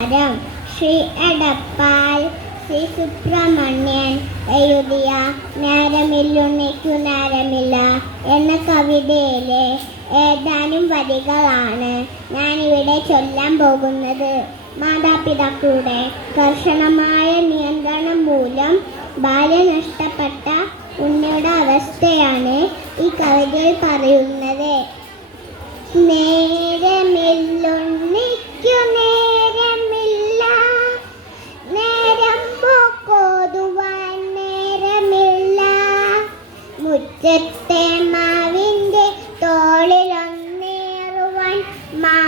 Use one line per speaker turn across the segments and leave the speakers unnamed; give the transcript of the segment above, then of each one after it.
നമസ്കാരം ശ്രീ എടപ്പാൽ ശ്രീ സുബ്രഹ്മണ്യൻ എഴുതിയ നേരമില്ലുണ്ണിക്കു നേരമില്ല എന്ന കവിതയിലെ ഏതാനും വരികളാണ് ഞാനിവിടെ ചൊല്ലാൻ പോകുന്നത്. മാതാപിതാക്കളുടെ കർശനമായ നിയന്ത്രണം മൂലം ബാല്യം നഷ്ടപ്പെട്ട ഉണ്ണിയുടെ അവസ്ഥയാണ് ഈ കവിതയിൽ പറയുന്നത്. നേരമില്ലുണ്ണിക്കു മുറ്റത്തെ മാവിന്റെ തോളിലൊന്നേറുവാൻ മാറിലൊന്നാടുവാൻ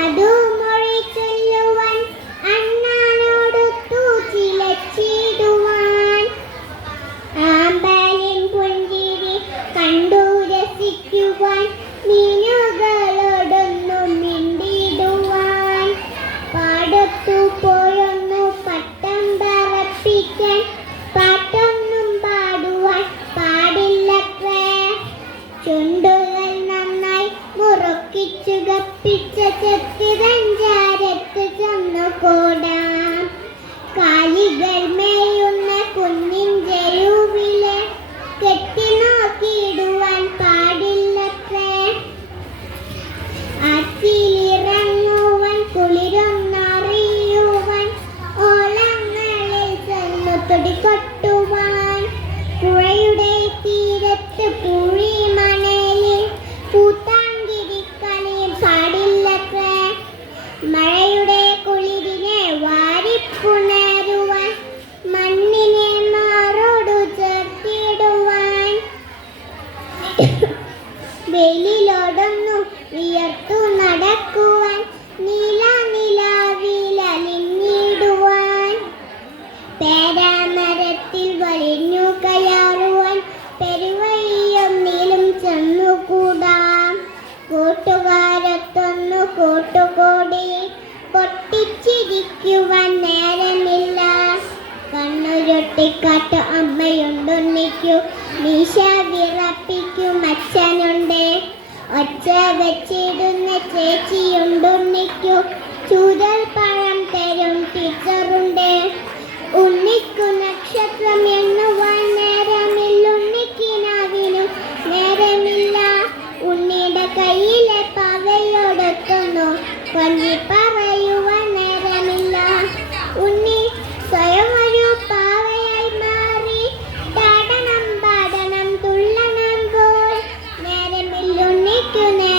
aduh കൂട്ടുകൂടി പൊട്ടിച്ചിരിക്കുവാൻ നേരമില്ല. കണ്ണുരുട്ടിക്കാട്ട് അമ്മയുണ്ടുണ്ണിക്കു മീശ വിറപ്പിക്കും അച്ഛനുണ്ട്. ഒച്ച വെച്ചിടുന്ന ചേച്ചിയുണ്ടുണ്ണിക്കു ചൂരൽ നേരമില്ലുണ്ണിക്കു നേരമില്ല